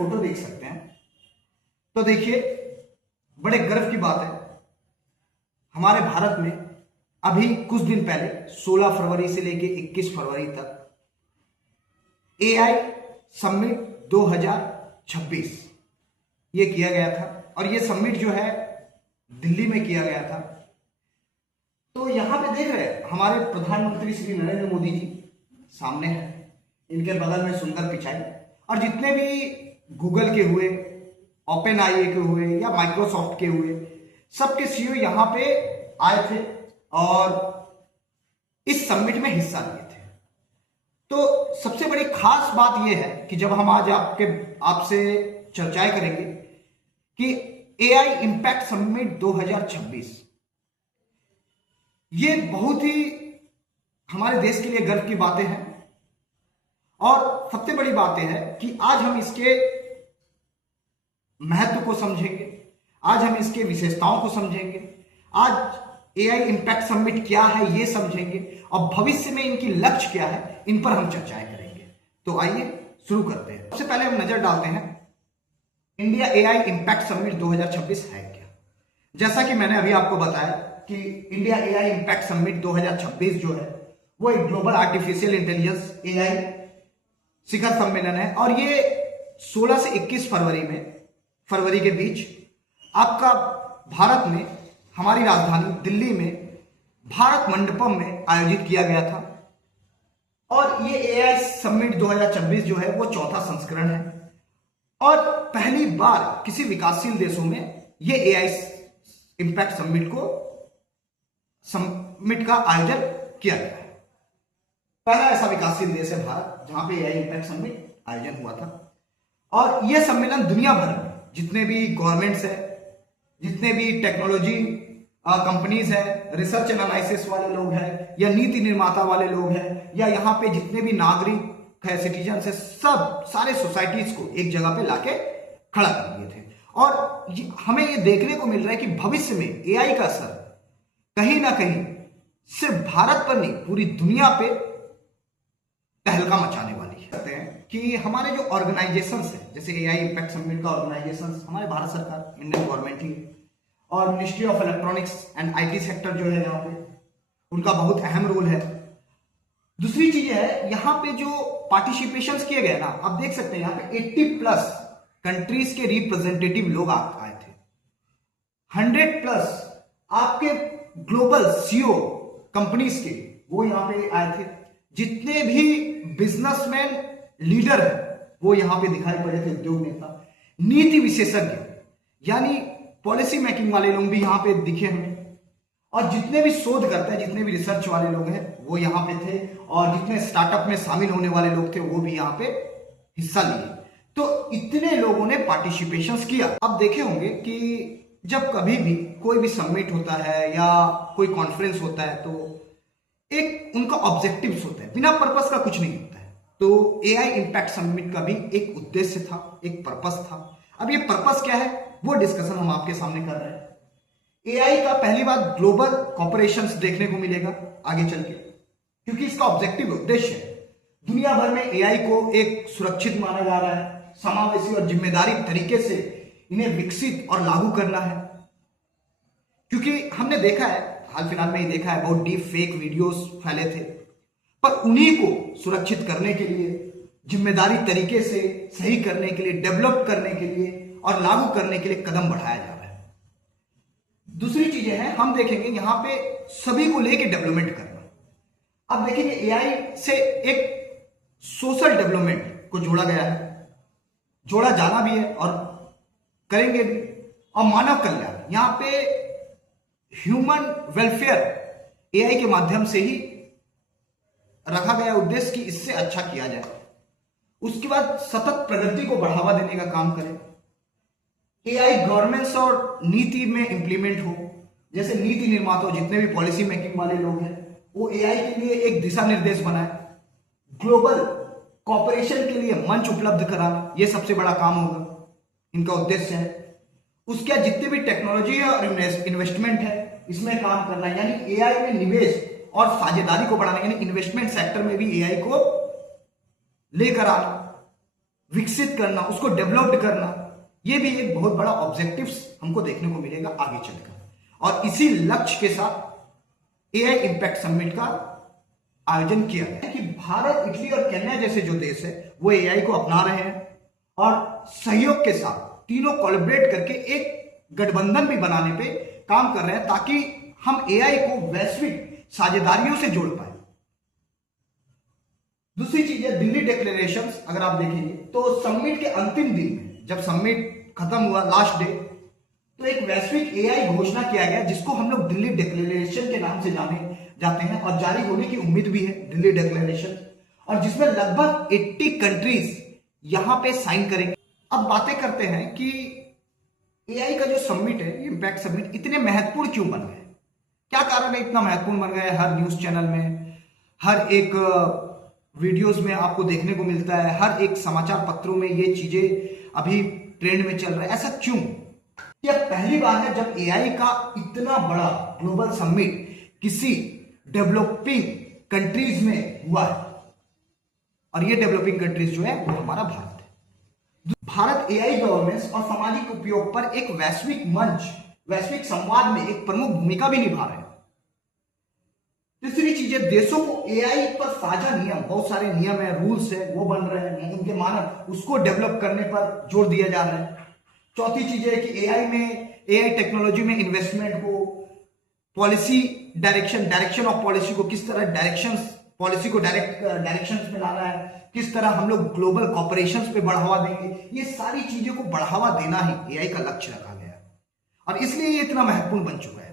Photo देख सकते हैं तो देखिए बड़े गर्व की बात है, हमारे भारत में अभी कुछ दिन पहले 16 फरवरी से लेकर 21 फरवरी तक एआई समिट 2026 ये किया गया था और ये समिट जो है दिल्ली में किया गया था। तो यहां पे देख रहे हैं हमारे प्रधानमंत्री श्री नरेंद्र मोदी जी सामने हैं, इनके बगल में सुंदर पिचाई और जितने भी गूगल के हुए, ओपन आई के हुए या माइक्रोसॉफ्ट के हुए, सबके सीईओ यहां पे आए थे और इस समिट में हिस्सा लिए थे। तो सबसे बड़ी खास बात यह है कि जब हम आज आपसे चर्चाएं करेंगे कि एआई इंपैक्ट समिट 2026 ये बहुत ही हमारे देश के लिए गर्व की बातें हैं और सबसे बड़ी बात यह है कि आज हम इसके महत्व को समझेंगे, आज हम इसके विशेषताओं को समझेंगे, आज एआई इंपैक्ट समिट क्या है ये समझेंगे और भविष्य में इनकी लक्ष्य क्या है इन पर हम चर्चाएं करेंगे। तो आइए शुरू करते हैं। सबसे पहले हम नजर डालते हैं इंडिया एआई इंपैक्ट समिट 2026 है क्या। जैसा कि मैंने अभी आपको बताया कि इंडिया एआई इंपैक्ट समिट 2026 जो है वो एक ग्लोबल आर्टिफिशियल इंटेलिजेंस एआई शिखर सम्मेलन है और ये 16 से 21 फरवरी के बीच आपका भारत में हमारी राजधानी दिल्ली में भारत मंडपम में आयोजित किया गया था। और ये एआई समिट 2026 जो है वो चौथा संस्करण है और पहली बार किसी विकासशील देशों में ये एआई इंपैक्ट समिट का आयोजन किया गया है। पहला ऐसा विकासशील देश है भारत जहां पे एआई इंपैक्ट समिट आयोजन हुआ था। और यह सम्मेलन दुनिया भर में जितने भी गवर्नमेंट्स है, जितने भी टेक्नोलॉजी कंपनीज है, रिसर्च एनालिसिस वाले लोग हैं या नीति निर्माता वाले लोग हैं या यहाँ पे जितने भी नागरिक है, सिटीजन है, सब सारे सोसाइटीज को एक जगह पे लाके खड़ा कर दिए थे। और हमें ये देखने को मिल रहा है कि भविष्य में एआई का असर कहीं ना कहीं सिर्फ भारत पर नहीं पूरी दुनिया पे तहलका मचाने वाली है। कहते हैं कि हमारे जो ऑर्गेनाइजेशंस है, जैसे एआई इंपैक्ट समिट का ऑर्गेनाइजेशंस हमारे भारत सरकार, इंडियन गवर्नमेंट ही है और ministry of electronics and IT sector जो है यहाँ पे उनका बहुत अहम रोल है। दूसरी चीज है यहाँ पे जो पार्टिसिपेशन किए गए ना, आप देख सकते हैं यहाँ पे 80+ कंट्रीज के रिप्रेजेंटेटिव लोग आए थे, 100+ आपके ग्लोबल सीईओ कंपनीज के वो यहाँ पे आए थे, जितने भी बिजनेसमैन लीडर है वो यहां पे दिखाई पड़े थे, उद्योग नेता, नीति विशेषज्ञ यानी पॉलिसी मेकिंग वाले लोग भी यहां पे दिखे हमें और जितने भी शोध करते हैं, जितने भी रिसर्च वाले लोग हैं वो यहां पे थे और जितने स्टार्टअप में शामिल होने वाले लोग थे वो भी यहां पे हिस्सा लिए। तो इतने लोगों ने पार्टिसिपेशन किया। अब देखे होंगे कि जब कभी भी कोई भी समिट होता है या कोई कॉन्फ्रेंस होता है तो एक उनका ऑब्जेक्टिव्स होता है, बिना पर्पस का कुछ नहीं होता है। तो एआई इंपैक्ट समिट का भी एक उद्देश्य था, एक पर्पस था। अब ये पर्पस क्या है वो डिस्कशन हम आपके सामने कर रहे हैं। एआई का पहली बात ग्लोबल कॉर्पोरेशंस देखने को मिलेगा आगे चल के, क्योंकि इसका ऑब्जेक्टिव उद्देश्य है दुनिया भर में एआई को एक सुरक्षित माना जा रहा है, समावेशी और जिम्मेदारी तरीके से इन्हें विकसित और लागू करना है। क्योंकि हमने देखा है, हाल फिलहाल में ही देखा है, बहुत डीप फेक वीडियोस फैले थे, पर उन्हीं को सुरक्षित करने के लिए, जिम्मेदारी तरीके से सही करने के लिए, डेवलप करने के लिए और लागू करने के लिए कदम बढ़ाया जा रहा है। दूसरी चीजें हैं, हम देखेंगे यहां पे सभी को लेके डेवलपमेंट करना। अब देखेंगे एआई से एक सोशल डेवलपमेंट को जोड़ा गया है, जोड़ा जाना भी है और करेंगे भी, और मानव कल्याण, यहां पे ह्यूमन वेलफेयर एआई के माध्यम से ही रखा गया उद्देश्य कि इससे अच्छा किया जाए। उसके बाद सतत प्रगति को बढ़ावा देने का काम करें। एआई गवर्नेंस और नीति में इंप्लीमेंट हो, जैसे नीति निर्माता जितने भी पॉलिसी मेकिंग वाले लोग हैं वो एआई के लिए एक दिशा निर्देश बनाए। ग्लोबल कॉर्पोरेशन के लिए मंच उपलब्ध कराना, यह सबसे बड़ा काम होगा, इनका उद्देश्य है। उसके बाद जितने भी टेक्नोलॉजी और इन्वेस्टमेंट है इसमें काम करना, यानी एआई में निवेश और साझेदारी को बढ़ाना, यानी इन्वेस्टमेंट सेक्टर में भी एआई को लेकर आना। विकसित करना, उसको डेवलप्ड करना, ये भी एक बहुत बड़ा ऑब्जेक्टिव्स हमको देखने को मिलेगा आगे चलकर। और इसी लक्ष्य के साथ एआई इंपैक्ट समिट का आयोजन किया गया कि भारत, इटली और केन्या जैसे जो देश है वो एआई को अपना रहे हैं और सहयोग के साथ तीनों कोलैबोरेट करके एक गठबंधन भी बनाने पे काम कर रहे हैं ताकि हम एआई को वैश्विक साझेदारियों से जोड़ पाए। दूसरी चीज है दिल्ली डिक्लेरेशंस। अगर आप देखेंगे तो समिट के अंतिम दिन में जब समिट खत्म हुआ, लास्ट डे, तो एक वैश्विक एआई घोषणा किया गया जिसको हम लोग दिल्ली डिक्लेरेशन के नाम से जाने जाते हैं और जारी होने की उम्मीद भी है दिल्ली डिक्लेरेशन, और जिसमें लगभग 80 कंट्रीज यहां पे साइन करेंगे। अब बातें करते हैं कि एआई का जो समिट है, इंपैक्ट समिट, इतने महत्वपूर्ण क्यों बन गए, क्या कारण है इतना महत्वपूर्ण बन गए। हर न्यूज चैनल में, हर एक वीडियोस में आपको देखने को मिलता है, हर एक समाचार पत्रों में ये चीजें अभी ट्रेंड में चल रहा है। ऐसा क्यों? यह पहली बार है जब एआई का इतना बड़ा ग्लोबल समिट किसी डेवलपिंग कंट्रीज में हुआ है, और ये डेवलपिंग कंट्रीज जो है वो हमारा भारत है। भारत एआई गवर्नेंस और सामाजिक उपयोग पर एक वैश्विक मंच, वैश्विक संवाद में एक प्रमुख भूमिका भी निभा रहे हैं। तीसरी चीज है देशों को एआई पर साझा नियम, बहुत सारे नियम है, रूल्स है, वो बन रहे हैं, उनके मानक, उसको डेवलप करने पर जोर दिया जा रहा है। चौथी चीज है कि एआई टेक्नोलॉजी में इन्वेस्टमेंट को, पॉलिसी डायरेक्शन ऑफ पॉलिसी को किस तरह पॉलिसी को डायरेक्शंस में लाना है, किस तरह हम लोग ग्लोबल कॉपरेशंस पे बढ़ावा देंगे, ये सारी चीजों को बढ़ावा देना ही एआई का लक्ष्य रखा गया है और इसलिए ये इतना महत्वपूर्ण बन चुका है।